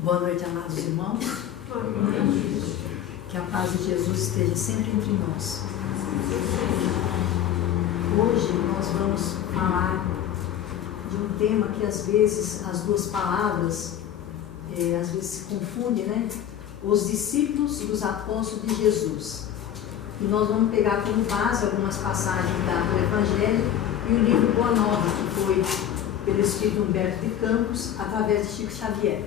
Boa noite, amados irmãos. Boa noite. Que a paz de Jesus esteja sempre entre nós. Hoje nós vamos falar de um tema que às vezes as duas palavras às vezes se confundem, né? Os discípulos e os apóstolos de Jesus. E nós vamos pegar como base algumas passagens do Evangelho e o livro Boa Nova, que foi pelo Espírito Humberto de Campos, através de Chico Xavier.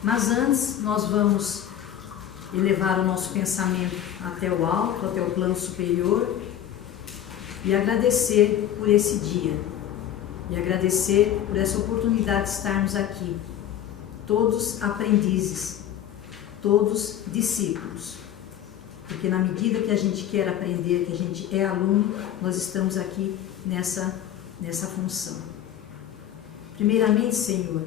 Mas antes, nós vamos elevar o nosso pensamento até o alto, até o plano superior e agradecer por esse dia e agradecer por essa oportunidade de estarmos aqui, todos aprendizes, todos discípulos, porque na medida que a gente quer aprender, que a gente é aluno, nós estamos aqui nessa função. Primeiramente, Senhor,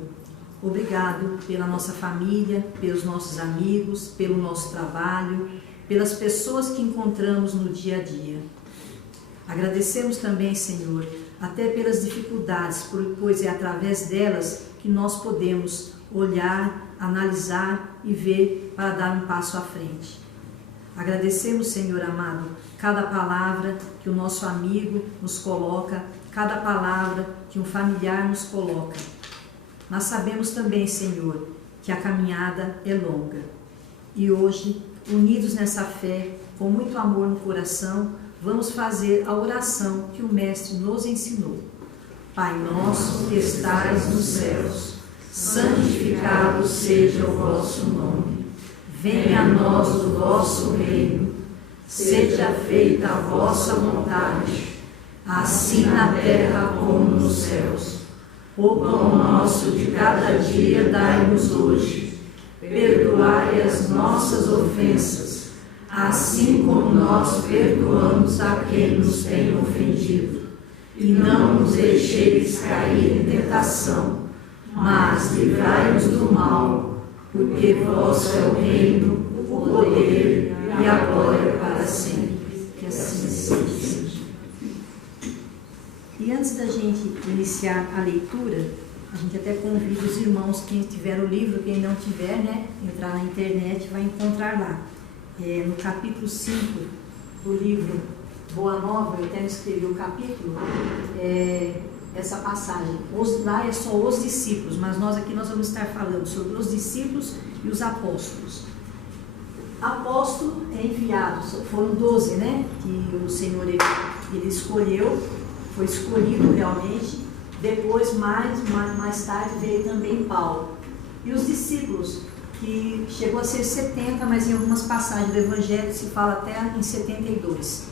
obrigado pela nossa família, pelos nossos amigos, pelo nosso trabalho, pelas pessoas que encontramos no dia a dia. Agradecemos também, Senhor, até pelas dificuldades, pois é através delas que nós podemos olhar, analisar e ver para dar um passo à frente. Agradecemos, Senhor amado, cada palavra que o nosso amigo nos coloca, cada palavra que um familiar nos coloca. Mas sabemos também, Senhor, que a caminhada é longa. E hoje, unidos nessa fé, com muito amor no coração, vamos fazer a oração que o Mestre nos ensinou. Pai nosso que estais nos céus, santificado seja o vosso nome. Venha a nós o vosso reino. Seja feita a vossa vontade, assim na terra como nos céus. O pão nosso de cada dia dai-nos hoje. Perdoai as nossas ofensas, assim como nós perdoamos a quem nos tem ofendido. E não nos deixeis cair em tentação, mas livrai-nos do mal, porque vosso é o reino, o poder e a glória para sempre. Que assim seja. E antes da gente iniciar a leitura, a gente até convida os irmãos, quem tiver o livro, quem não tiver, né, entrar na internet, vai encontrar lá. No capítulo 5 do livro Boa Nova, eu até escrevi o capítulo, essa passagem. Lá é só os discípulos, mas nós vamos estar falando sobre os discípulos e os apóstolos. Apóstolo é enviado, foram 12, né, que o Senhor ele escolheu, foi escolhido realmente. Depois, mais tarde, veio também Paulo. E os discípulos, que chegou a ser 70, mas em algumas passagens do Evangelho se fala até em 72.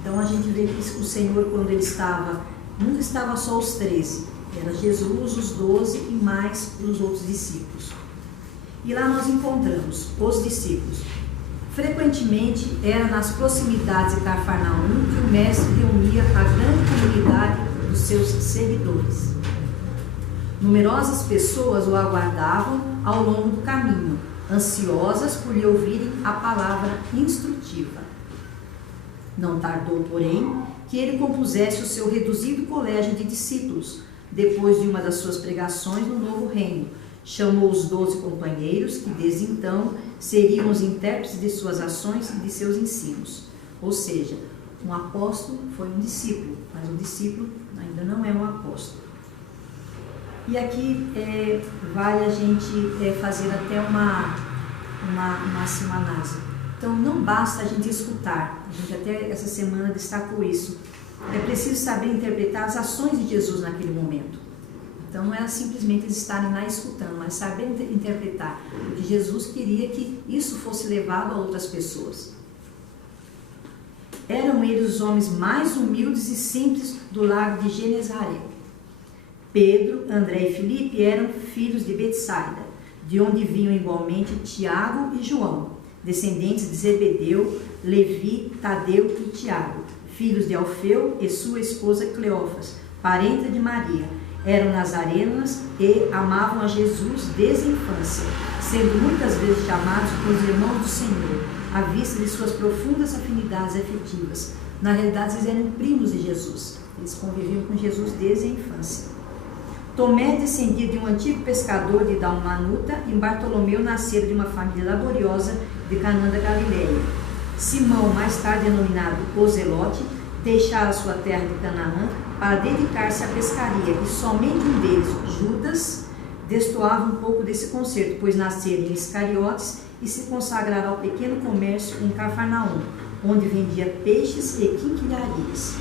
Então a gente vê que o Senhor, quando ele estava, nunca estava só os 13, era Jesus, os 12 e mais os outros discípulos. E lá nós encontramos os discípulos. Frequentemente era nas proximidades de Cafarnaum que o Mestre reunia a grande comunidade dos seus seguidores. Numerosas pessoas o aguardavam ao longo do caminho, ansiosas por lhe ouvirem a palavra instrutiva. Não tardou, porém, que ele compusesse o seu reduzido colégio de discípulos, depois de uma das suas pregações no Novo Reino. Chamou os 12 companheiros, que desde então seriam os intérpretes de suas ações e de seus ensinos. Ou seja, um apóstolo foi um discípulo, mas o discípulo ainda não é um apóstolo. E aqui vale a gente fazer até uma análise. Então, não basta a gente escutar, a gente até essa semana destacou isso. É preciso saber interpretar as ações de Jesus naquele momento. Então, não era simplesmente eles estarem lá escutando, mas saber interpretar, porque Jesus queria que isso fosse levado a outras pessoas. Eram eles os homens mais humildes e simples do lago de Genezaré. Pedro, André e Filipe eram filhos de Betsaida, de onde vinham igualmente Tiago e João, descendentes de Zebedeu, Levi, Tadeu e Tiago, filhos de Alfeu e sua esposa Cleófas, parenta de Maria. Eram nazarenos e amavam a Jesus desde a infância, sendo muitas vezes chamados os irmãos do Senhor, à vista de suas profundas afinidades afetivas. Na realidade, eles eram primos de Jesus, eles conviviam com Jesus desde a infância. Tomé descendia de um antigo pescador de Dalmanuta e Bartolomeu nascera de uma família laboriosa de Canaã da Galileia. Simão, mais tarde denominado o Zelote, deixara sua terra de Canaã para dedicar-se à pescaria, e somente um deles, Judas, destoava um pouco desse concerto, pois nascera em Iscariotes e se consagrara ao pequeno comércio em Cafarnaum, onde vendia peixes e quinquilharias.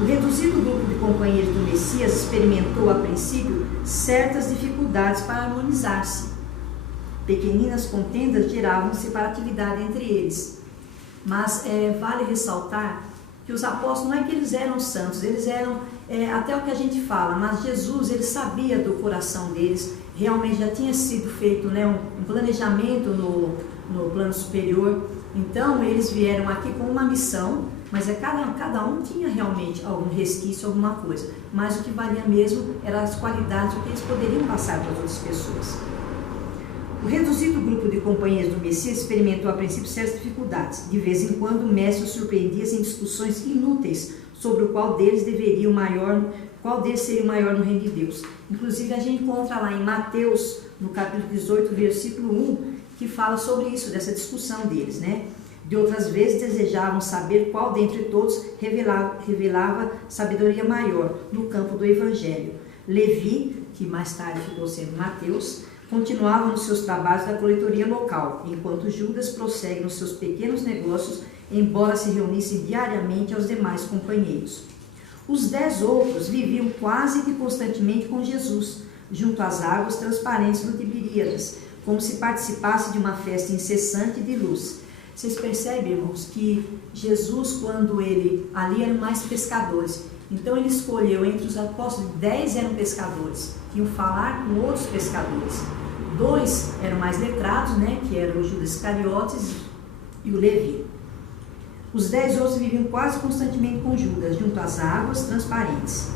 O reduzido grupo de companheiros do Messias experimentou a princípio certas dificuldades para harmonizar-se. Pequeninas contendas geravam separatividade entre eles. Mas vale ressaltar que os apóstolos não é que eles eram santos, eles eram até o que a gente fala, mas Jesus, ele sabia do coração deles, realmente já tinha sido feito, né, um planejamento no plano superior. Então eles vieram aqui com uma missão, mas cada um tinha realmente algum resquício, alguma coisa, mas o que valia mesmo eram as qualidades, o que eles poderiam passar para as outras pessoas. O reduzido grupo de companheiros do Messias experimentou a princípio certas dificuldades. De vez em quando o mestre os surpreendia em discussões inúteis sobre qual deles seria o maior no reino de Deus. Inclusive a gente encontra lá em Mateus, no capítulo 18, versículo 1, que fala sobre isso, dessa discussão deles, né? De outras vezes desejavam saber qual dentre todos revelava sabedoria maior no campo do Evangelho. Levi, que mais tarde ficou sendo Mateus, continuava nos seus trabalhos da coletoria local, enquanto Judas prossegue nos seus pequenos negócios, embora se reunissem diariamente aos demais companheiros. Os 10 outros viviam quase que constantemente com Jesus, junto às águas transparentes do Tiberíades, como se participasse de uma festa incessante de luz. Vocês percebem, irmãos, que Jesus, quando ali eram mais pescadores, então ele escolheu entre os apóstolos, 10 eram pescadores, que iam falar com outros pescadores. 2 eram mais letrados, né, que eram o Judas Iscariotes e o Levi. Os 10 outros viviam quase constantemente com Judas, junto às águas transparentes.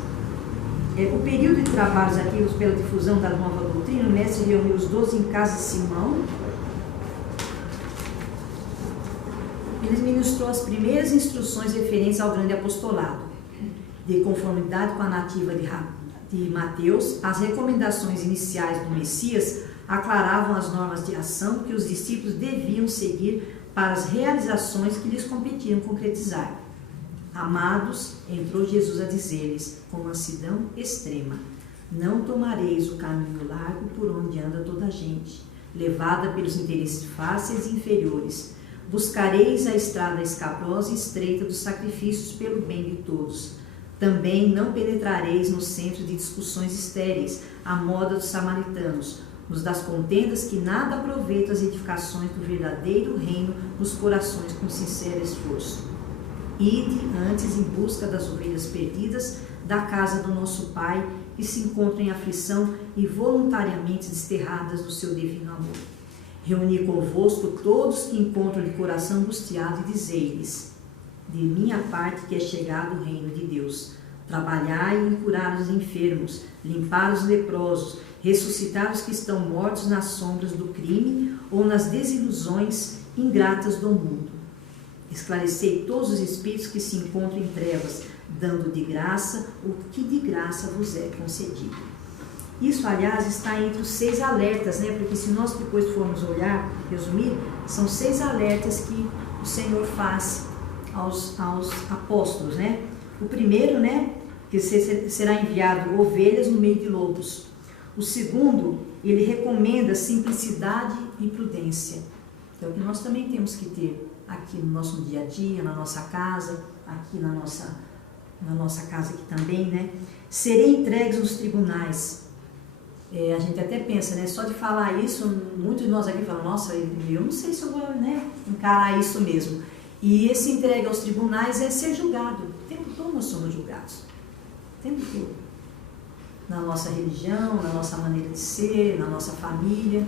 O período de trabalhos aqui pela difusão da nova doutrina, o mestre reuniu os 12 em casa de Simão. Ele ministrou as primeiras instruções referentes ao grande apostolado. De conformidade com a nativa de Mateus, as recomendações iniciais do Messias aclaravam as normas de ação que os discípulos deviam seguir para as realizações que lhes competiam concretizar. Amados, entrou Jesus a dizer-lhes, com mansidão extrema: não tomareis o caminho largo por onde anda toda a gente, levada pelos interesses fáceis e inferiores. Buscareis a estrada escabrosa e estreita dos sacrifícios pelo bem de todos. Também não penetrareis no centro de discussões estéreis, à moda dos samaritanos, nos das contendas que nada aproveitam as edificações do verdadeiro reino nos corações com sincero esforço. Ide antes em busca das ovelhas perdidas da casa do nosso Pai, que se encontram em aflição e voluntariamente desterradas do seu divino amor. Reuni convosco todos que encontram de coração angustiado e dizei-lhes: de minha parte que é chegado o reino de Deus. Trabalhai em curar os enfermos, limpar os leprosos, ressuscitar os que estão mortos nas sombras do crime ou nas desilusões ingratas do mundo. Esclarecei todos os espíritos que se encontram em trevas, dando de graça o que de graça vos é concedido. Isso, aliás, está entre os 6 alertas, né? Porque se nós depois formos olhar, resumir, são 6 alertas que o Senhor faz aos apóstolos, né? O primeiro, né? Que será enviado ovelhas no meio de lobos. O segundo, ele recomenda simplicidade e prudência. É o que nós também temos que ter aqui no nosso dia a dia, na nossa casa, aqui na nossa casa aqui também, né? Serem entregues nos tribunais. A gente até pensa, né? Só de falar isso, muitos de nós aqui falam: nossa, eu não sei se eu vou, né, encarar isso mesmo. E esse entregue aos tribunais é ser julgado. O tempo todo nós somos julgados. O tempo todo. Na nossa religião, na nossa maneira de ser, na nossa família,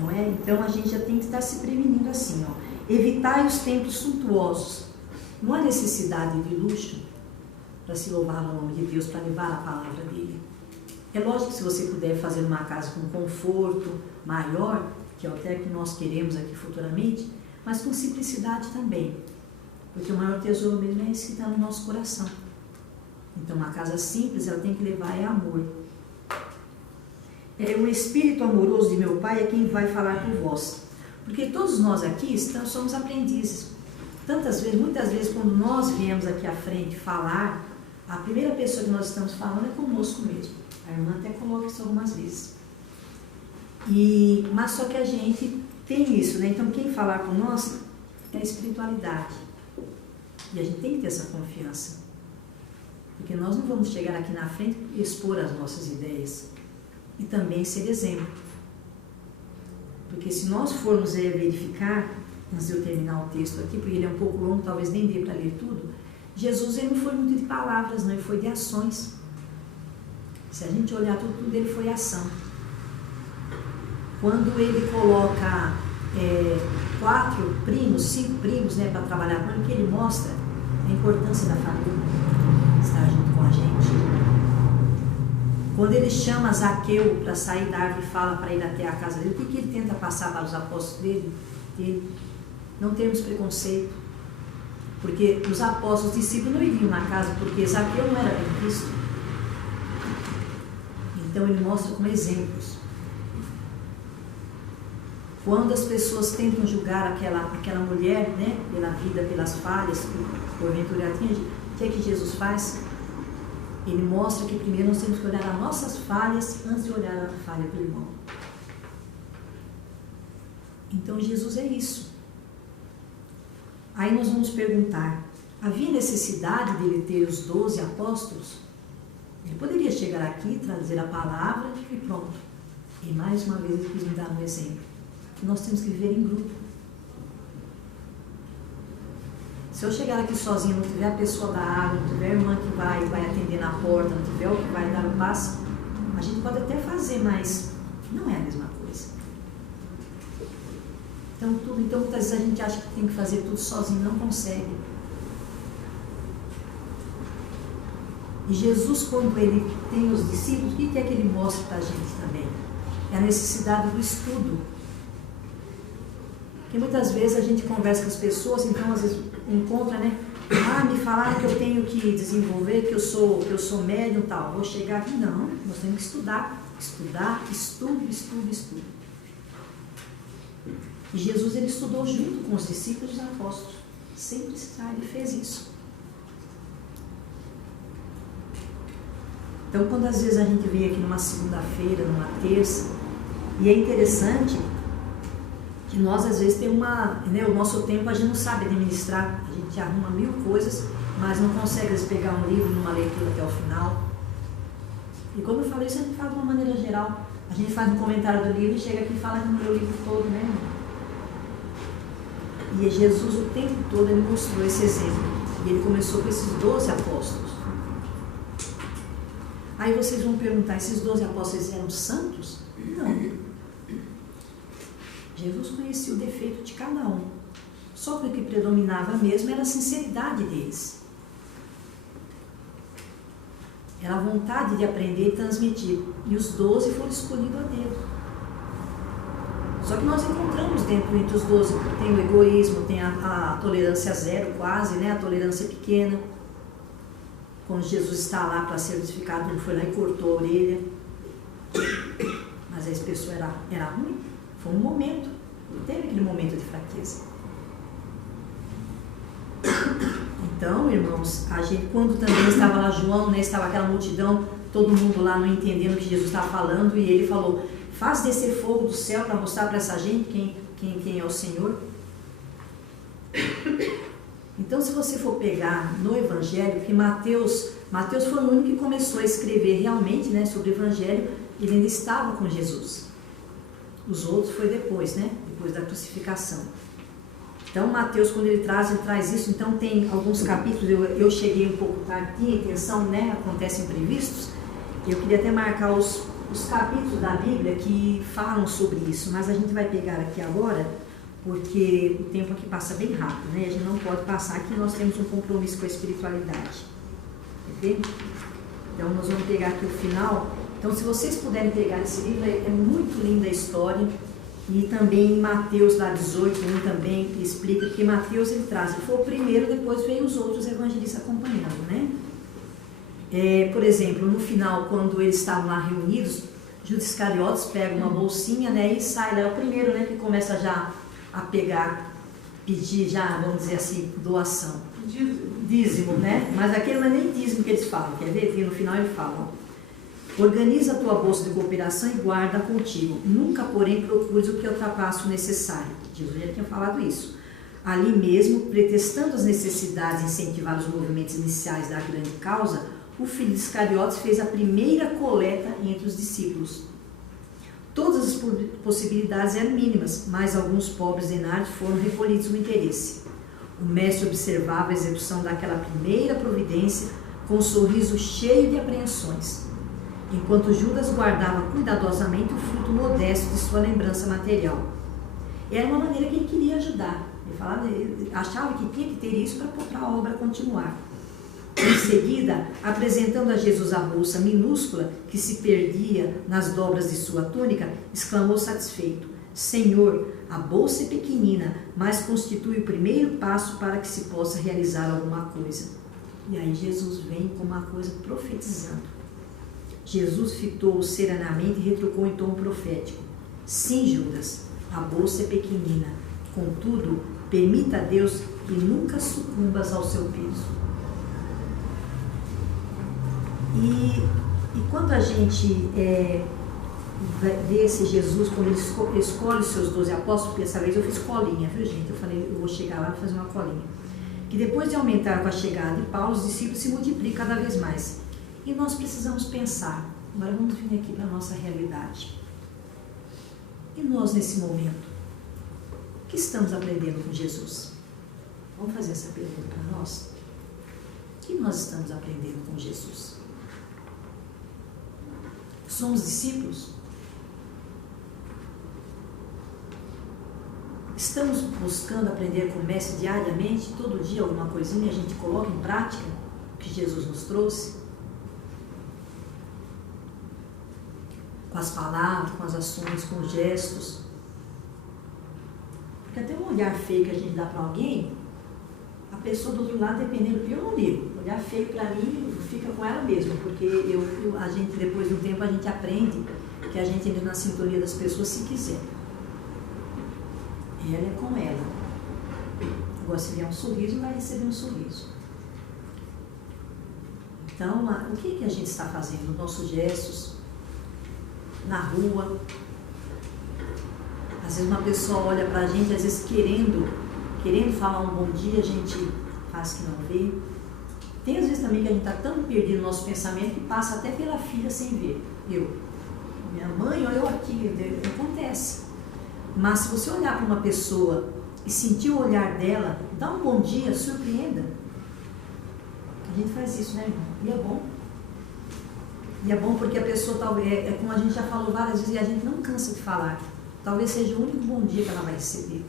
não é? Então a gente já tem que estar se prevenindo assim, ó. Evitai os templos suntuosos. Não há necessidade de luxo para se louvar o nome de Deus, para levar a palavra dele. É lógico que se você puder fazer uma casa com conforto maior, que é até que nós queremos aqui futuramente, mas com simplicidade também. Porque o maior tesouro mesmo é esse que está no nosso coração. Então uma casa simples, ela tem que levar amor. o Espírito amoroso de meu Pai é quem vai falar por vós. Porque todos nós aqui somos aprendizes. Muitas vezes, quando nós viemos aqui à frente falar, a primeira pessoa que nós estamos falando é conosco mesmo. A irmã até coloca isso algumas vezes. Mas só que a gente tem isso, né? Então quem falar por nós é a espiritualidade. E a gente tem que ter essa confiança. Porque nós não vamos chegar aqui na frente e expor as nossas ideias. E também ser exemplo. Porque se nós formos verificar, antes de eu terminar o texto aqui, porque ele é um pouco longo, talvez nem dê para ler tudo, Jesus ele não foi muito de palavras, não, ele foi de ações. Se a gente olhar tudo ele foi ação. Quando ele coloca 4 primos, 5 primos, né, para trabalhar com ele, que ele mostra a importância da família estar junto com a gente. Quando ele chama Zaqueu para sair da árvore e fala para ir até a casa dele, o que ele tenta passar para os apóstolos dele? Não termos preconceito. Porque os apóstolos, os discípulos não iriam na casa, porque Zaqueu não era bem visto. Então ele mostra como exemplos. Quando as pessoas tentam julgar aquela mulher, né, pela vida, pelas falhas, que porventura ela tinha, o que é que Jesus faz? Ele mostra que primeiro nós temos que olhar as nossas falhas antes de olhar a falha do irmão. Então Jesus é isso. Aí nós vamos perguntar, havia necessidade dele ter os 12 apóstolos? Ele poderia chegar aqui, trazer a palavra e pronto. E mais uma vez ele quis me dar um exemplo. Nós temos que viver em grupo. Se eu chegar aqui sozinho, não tiver a pessoa da água, não tiver a irmã que vai atender na porta, não tiver o que vai dar o passe, a gente pode até fazer, mas não é a mesma coisa. Então muitas vezes a gente acha que tem que fazer tudo sozinho, não consegue. E Jesus, quando ele tem os discípulos, o que é que ele mostra para a gente também? É a necessidade do estudo. Porque muitas vezes a gente conversa com as pessoas, então às vezes encontra, né? Me falaram que eu tenho que desenvolver, que eu sou médium e tal. Vou chegar aqui, não, nós temos que estudar. Estudo. E Jesus, ele estudou junto com os discípulos e os apóstolos. Sem precisar, ele fez isso. Então, quando às vezes a gente vem aqui numa segunda-feira, numa terça, e é interessante que nós às vezes temos o nosso tempo a gente não sabe administrar, a gente arruma 1000 coisas, mas não consegue às vezes, pegar um livro numa leitura até o final. E quando eu falo isso, a gente fala de uma maneira geral. A gente faz um comentário do livro e chega aqui e fala que não leu o livro todo, né? E Jesus o tempo todo ele mostrou esse exemplo. E ele começou com esses 12 apóstolos. Aí vocês vão perguntar, esses 12 apóstolos eram santos? Não. Jesus conhecia o defeito de cada um. Só que o que predominava mesmo era a sinceridade deles. Era a vontade de aprender e transmitir. E os 12 foram escolhidos a dedo. Só que nós encontramos entre os 12, tem o egoísmo, tem a tolerância zero quase, né? A tolerância pequena. Quando Jesus está lá para ser crucificado, ele foi lá e cortou a orelha. Mas essa pessoa era ruim. Foi um momento. Teve aquele momento de fraqueza. Então, irmãos, a gente, quando também estava lá João, né, estava aquela multidão, todo mundo lá não entendendo o que Jesus estava falando, e ele falou, faz descer fogo do céu para mostrar para essa gente quem é o Senhor. Então, se você for pegar no Evangelho, que Mateus foi o único que começou a escrever realmente, né, sobre o Evangelho, ele ainda estava com Jesus. Os outros foi depois, né, depois da crucificação. Então, Mateus, quando ele traz isso, então tem alguns capítulos, eu cheguei um pouco tarde, tinha intenção, né, acontecem imprevistos, eu queria até marcar os capítulos da Bíblia que falam sobre isso, mas a gente vai pegar aqui agora, porque o tempo aqui passa bem rápido, né, a gente não pode passar aqui, nós temos um compromisso com a espiritualidade, ok? Então, nós vamos pegar aqui o final. Então, se vocês puderem pegar esse livro, é muito linda a história. E também em Mateus, lá 18, também explica que Mateus ele traz. Ele foi o primeiro, depois veio os outros evangelistas acompanhando, né? Por exemplo, no final, quando eles estavam lá reunidos, Judas Iscariotes pega uma bolsinha, né, e sai lá, é o primeiro, né, que começa já a pegar, pedir já, vamos dizer assim, doação. Dízimo, né? Mas aquele não é nem dízimo que eles falam, quer ver? E no final ele fala, ó, organiza a tua bolsa de cooperação e guarda contigo. Nunca, porém, procures o que ultrapasse o necessário. Jesus já tinha falado isso. Ali mesmo, pretextando as necessidades e incentivar os movimentos iniciais da grande causa, o filho de Iscariotes fez a primeira coleta entre os discípulos. Todas as possibilidades eram mínimas, mas alguns pobres denários foram recolhidos no interesse. O mestre observava a execução daquela primeira providência com um sorriso cheio de apreensões, enquanto Judas guardava cuidadosamente o fruto modesto de sua lembrança material. Era uma maneira que ele queria ajudar. Ele achava que tinha que ter isso para a obra continuar. Em seguida, apresentando a Jesus a bolsa minúscula que se perdia nas dobras de sua túnica, exclamou satisfeito: Senhor, a bolsa é pequenina, mas constitui o primeiro passo para que se possa realizar alguma coisa. E aí Jesus vem com uma coisa profetizando. Jesus fitou-o serenamente e retrucou em tom profético: Sim, Judas, a bolsa é pequenina, contudo, permita a Deus que nunca sucumbas ao seu peso. E quando a gente vê esse Jesus, quando ele escolhe os seus 12 apóstolos, porque dessa vez eu fiz colinha, viu gente? Eu falei, eu vou chegar lá e fazer uma colinha. Que depois de aumentar com a chegada de Paulo, os discípulos se multiplicam cada vez mais. E nós precisamos pensar, agora vamos vir aqui para a nossa realidade. E nós nesse momento, o que estamos aprendendo com Jesus? Vamos fazer essa pergunta para nós? O que nós estamos aprendendo com Jesus? Somos discípulos? Estamos buscando aprender com o Mestre diariamente, todo dia alguma coisinha a gente coloca em prática o que Jesus nos trouxe? Com as palavras, com as ações, com os gestos. Porque até um olhar feio que a gente dá para alguém, a pessoa do outro lado, dependendo do que eu não ligo. Olhar feio para mim, fica com ela mesma, porque a gente, depois do tempo, a gente aprende que a gente entra na sintonia das pessoas se quiser. Ela é com ela. Agora, se vier um sorriso, vai receber um sorriso. Então, o que a gente está fazendo? Nossos gestos, na rua. Às vezes uma pessoa olha para a gente, às vezes querendo falar um bom dia, a gente faz que não vê. Tem às vezes também que a gente está tão perdido no nosso pensamento que passa até pela filha sem ver. Minha mãe olhou aqui, acontece. Mas se você olhar para uma pessoa e sentir o olhar dela, dá um bom dia, surpreenda. A gente faz isso, né, irmão? E é bom. E é bom porque a pessoa, talvez, como a gente já falou várias vezes, e a gente não cansa de falar, talvez seja o único bom dia que ela vai receber.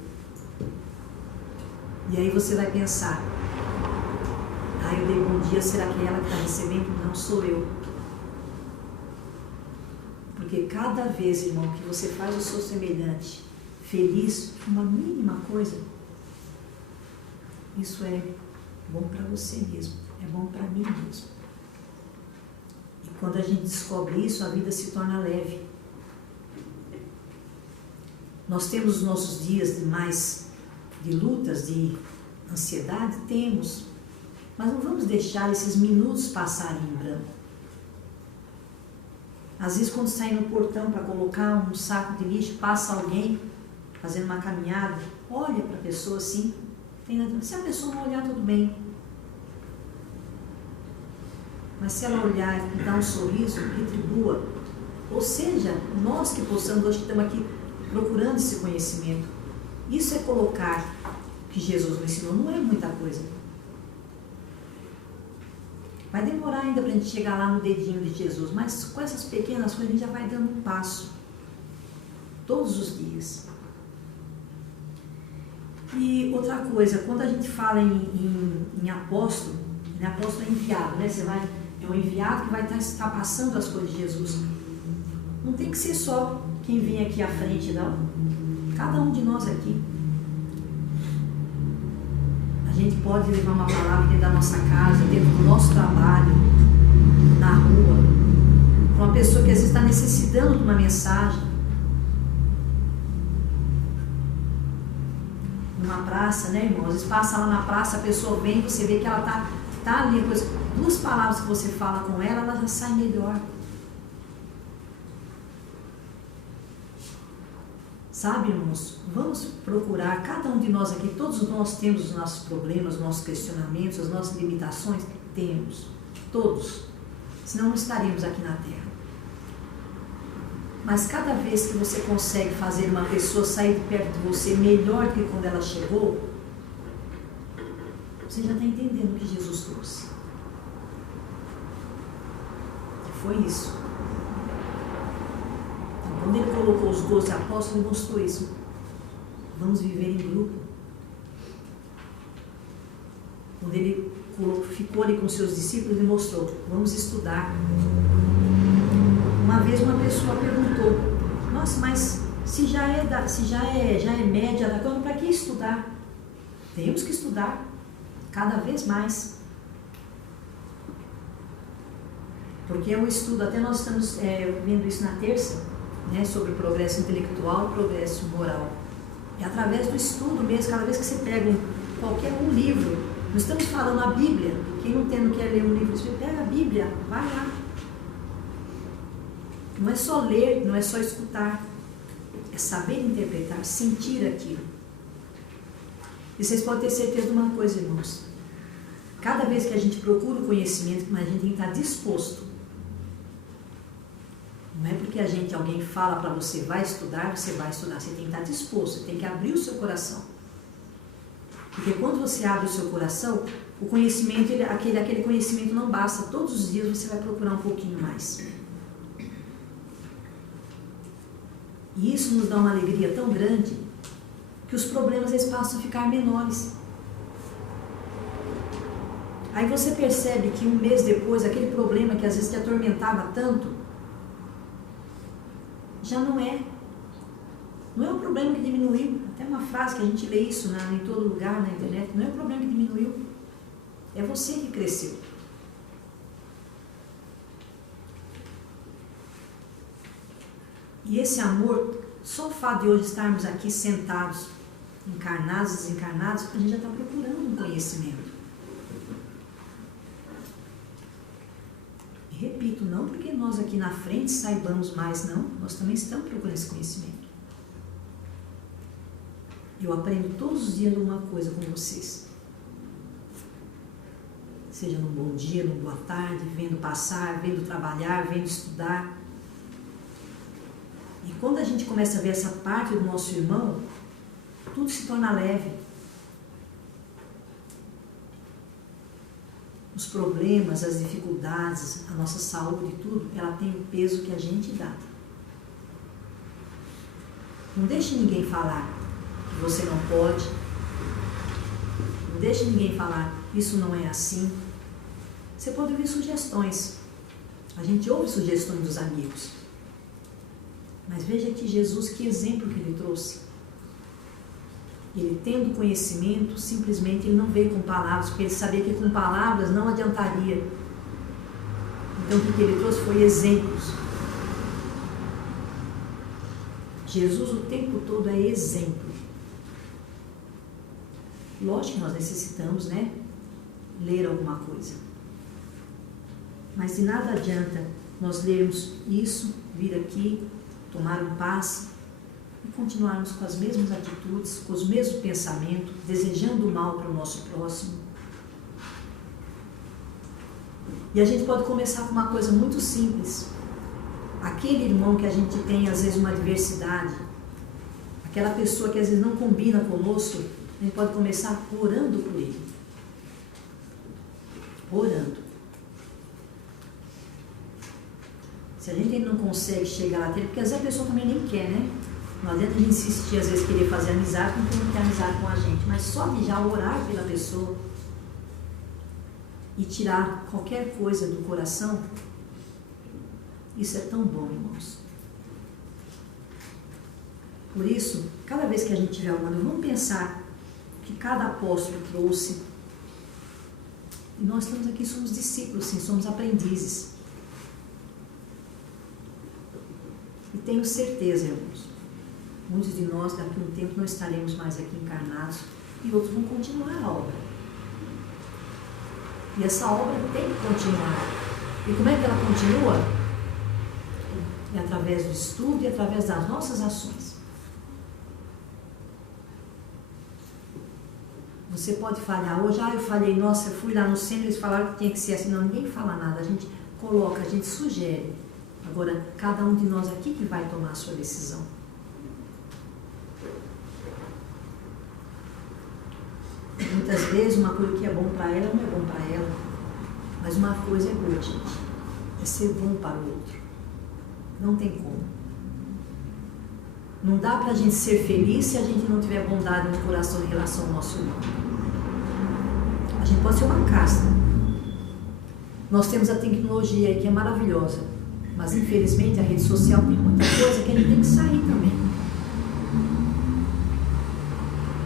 E aí você vai pensar, eu dei bom dia, será que é ela que está recebendo? Não, sou eu. Porque cada vez, irmão, que você faz o seu semelhante feliz, uma mínima coisa, isso é bom para você mesmo, é bom para mim mesmo. E quando a gente descobre isso, a vida se torna leve. Nós temos os nossos dias de lutas, de ansiedade, temos, mas não vamos deixar esses minutos passarem em branco. Às vezes, quando sai no portão para colocar um saco de lixo, passa alguém fazendo uma caminhada, olha para a pessoa assim, se a pessoa não olhar, tudo bem. Mas se ela olhar e dar um sorriso, retribua. Ou seja, nós que possamos, hoje que estamos aqui procurando esse conhecimento, isso é colocar o que Jesus nos ensinou, não é muita coisa. Vai demorar ainda para a gente chegar lá no dedinho de Jesus, mas com essas pequenas coisas a gente já vai dando um passo. Todos os dias. E outra coisa, quando a gente fala em apóstolo, né, apóstolo é enviado, né? É um enviado que vai estar passando as coisas de Jesus. Não tem que ser só quem vem aqui à frente, não. Cada um de nós aqui. A gente pode levar uma palavra dentro da nossa casa, dentro do nosso trabalho, na rua. para uma pessoa que às vezes está necessitando de uma mensagem. Numa praça, né, irmão? Às vezes passa lá na praça, a pessoa vem, você vê que ela tá ali, coisa, 2 palavras que você fala com ela, ela já sai melhor. Sabe, irmãos, vamos procurar, cada um de nós aqui, todos nós temos os nossos problemas, os nossos questionamentos, as nossas limitações, temos, todos, senão não estaríamos aqui na Terra. Mas cada vez que você consegue fazer uma pessoa sair de perto de você melhor do que quando ela chegou, você já está entendendo o que Jesus trouxe. E foi isso. Então, quando ele colocou os 12 apóstolos, ele mostrou isso. Vamos viver em grupo. Quando ele ficou ali com seus discípulos, ele mostrou, vamos estudar. Uma vez uma pessoa perguntou, nossa, mas se já é média da coisa, para que estudar? Temos que estudar cada vez mais. Porque é um estudo, até nós estamos vendo isso na terça, né, sobre o progresso intelectual e progresso moral. É através do estudo mesmo, cada vez que você pega qualquer livro, nós estamos falando a Bíblia, quem não quer ler um livro, você pega a Bíblia, vai lá. Não é só ler, não é só escutar, é saber interpretar, sentir aquilo. E vocês podem ter certeza de uma coisa, irmãos. Cada vez que a gente procura o conhecimento, a gente tem que estar disposto. Não é porque alguém fala para você, vai estudar, você vai estudar. Você tem que estar disposto, você tem que abrir o seu coração. Porque quando você abre o seu coração, o conhecimento, aquele conhecimento não basta. Todos os dias você vai procurar um pouquinho mais. E isso nos dá uma alegria tão grande que os problemas eles passam a ficar menores. Aí você percebe que um mês depois, aquele problema que às vezes te atormentava tanto, já não é. Não é um problema que diminuiu. Até uma frase que a gente lê isso em todo lugar na internet. Não é um problema que diminuiu. É você que cresceu. E esse amor, só o fato de hoje estarmos aqui sentados, encarnados e desencarnados, a gente já está procurando um conhecimento. E repito, não porque nós aqui na frente saibamos mais, não. Nós também estamos procurando esse conhecimento. Eu aprendo todos os dias uma coisa com vocês. Seja num bom dia, numa boa tarde, vendo passar, vendo trabalhar, vendo estudar. E quando a gente começa a ver essa parte do nosso irmão, tudo se torna leve. Os problemas, as dificuldades, a nossa saúde, tudo, ela tem o peso que a gente dá. Não deixe ninguém falar que você não pode. Não deixe ninguém falar isso não é assim. Você pode ouvir sugestões. A gente ouve sugestões dos amigos. Mas veja que Jesus, que exemplo que ele trouxe. Ele tendo conhecimento, simplesmente ele não veio com palavras, porque ele sabia que com palavras não adiantaria. Então o que ele trouxe foi exemplos. Jesus o tempo todo é exemplo. Lógico que nós necessitamos, né, ler alguma coisa. Mas de nada adianta nós lermos isso, vir aqui, tomar um passe e continuarmos com as mesmas atitudes, com os mesmos pensamentos, desejando o mal para o nosso próximo. E a gente pode começar com uma coisa muito simples. Aquele irmão que a gente tem às vezes uma adversidade, aquela pessoa que às vezes não combina conosco, a gente pode começar orando por ele. Orando. Se a gente não consegue chegar lá dele, porque às vezes a pessoa também nem quer, né? Não adianta a gente insistir, às vezes, querer fazer amizade com quem não quer amizade com a gente. Mas só de já orar pela pessoa e tirar qualquer coisa do coração, isso é tão bom, irmãos. Por isso, cada vez que a gente estiver orando, vamos pensar que cada apóstolo trouxe. E nós estamos aqui, somos discípulos, sim, somos aprendizes. tenho certeza, irmãos, muitos de nós daqui a um tempo não estaremos mais aqui encarnados e outros vão continuar a obra. E essa obra tem que continuar. E como é que ela continua? É através do estudo e através das nossas ações. Você pode falhar hoje, eu falei, nossa, eu fui lá no centro, eles falaram que tinha que ser assim. Não, ninguém fala nada, a gente coloca, a gente sugere. Agora, cada um de nós aqui que vai tomar a sua decisão. Muitas vezes uma coisa que é bom para ela não é bom para ela, mas uma coisa é boa, gente, é ser bom para o outro. Não tem como. Não dá para a gente ser feliz se a gente não tiver bondade no coração em relação ao nosso irmão. A gente pode ser uma casta. Nós temos a tecnologia aí que é maravilhosa, mas infelizmente a rede social tem muita coisa que a gente tem que sair também.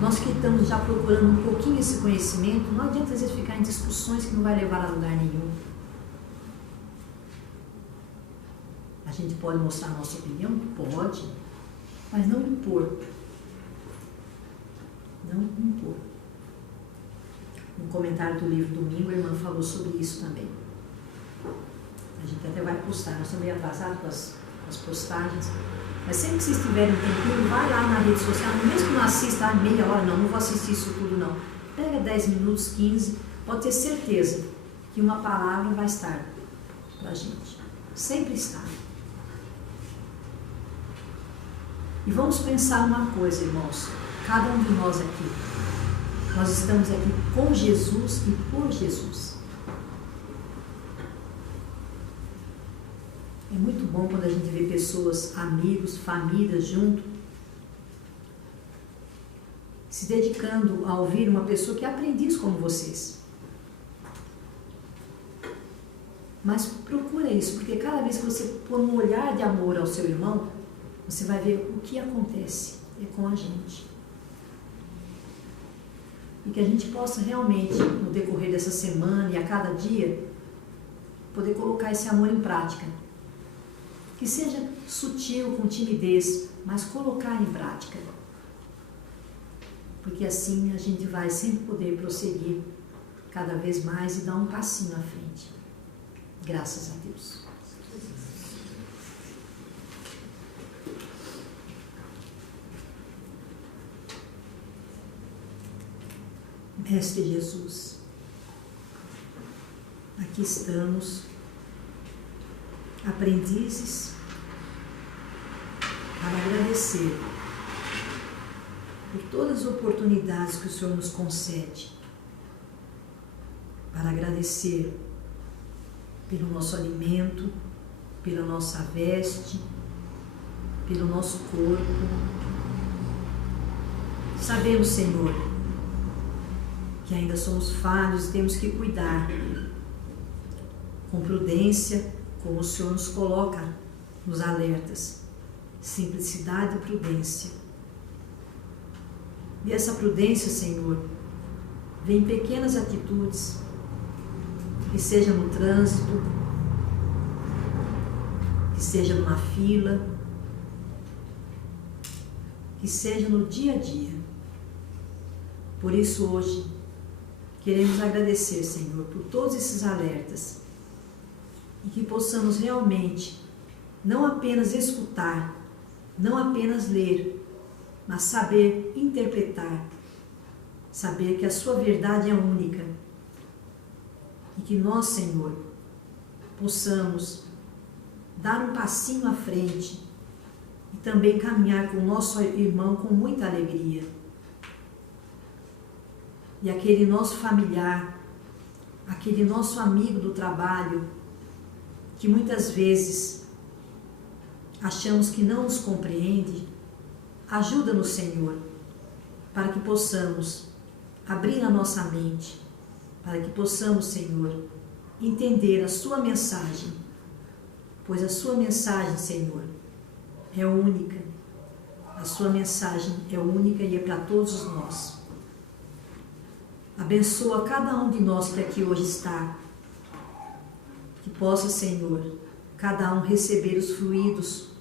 Nós que estamos já procurando um pouquinho esse conhecimento, não adianta às vezes ficar em discussões que não vai levar a lugar nenhum. A gente pode mostrar a nossa opinião? Pode, mas não impor. Não impor. No comentário do livro Domingo, a irmã falou sobre isso também. A gente até vai postar, nós estamos meio atrasados com as postagens. Mas sempre que vocês tiverem um tempinho, vai lá na rede social, mesmo que não assista meia hora, não vou assistir isso tudo não. Pega 10 minutos, 15, pode ter certeza que uma palavra vai estar pra gente. Sempre está. E vamos pensar uma coisa, irmãos, cada um de nós aqui, nós estamos aqui com Jesus e por Jesus. É muito bom quando a gente vê pessoas, amigos, famílias junto, se dedicando a ouvir uma pessoa que é aprendiz como vocês. Mas procura isso, porque cada vez que você pôr um olhar de amor ao seu irmão, você vai ver o que acontece com a gente. E que a gente possa realmente, no decorrer dessa semana e a cada dia, poder colocar esse amor em prática. Que seja sutil, com timidez, mas colocar em prática. Porque assim a gente vai sempre poder prosseguir cada vez mais e dar um passinho à frente. Graças a Deus. Mestre Jesus, aqui estamos, aprendizes, para agradecer por todas as oportunidades que o Senhor nos concede, para agradecer pelo nosso alimento, pela nossa veste, pelo nosso corpo. Sabemos, Senhor, que ainda somos falhos e temos que cuidar com prudência, como o Senhor nos coloca nos alertas, simplicidade e prudência. E essa prudência, Senhor, vem em pequenas atitudes, que seja no trânsito, que seja numa fila, que seja no dia a dia. Por isso hoje, queremos agradecer, Senhor, por todos esses alertas e que possamos realmente não apenas escutar, não apenas ler, mas saber interpretar, saber que a sua verdade é única e que nós, Senhor, possamos dar um passinho à frente e também caminhar com o nosso irmão com muita alegria. E aquele nosso familiar, aquele nosso amigo do trabalho, que muitas vezes achamos que não nos compreende, ajuda-nos, Senhor, para que possamos abrir a nossa mente, para que possamos, Senhor, entender a sua mensagem, pois a sua mensagem, Senhor, é única. A sua mensagem é única e é para todos nós. Abençoa cada um de nós que aqui hoje está, que possa, Senhor, cada um receber os fluidos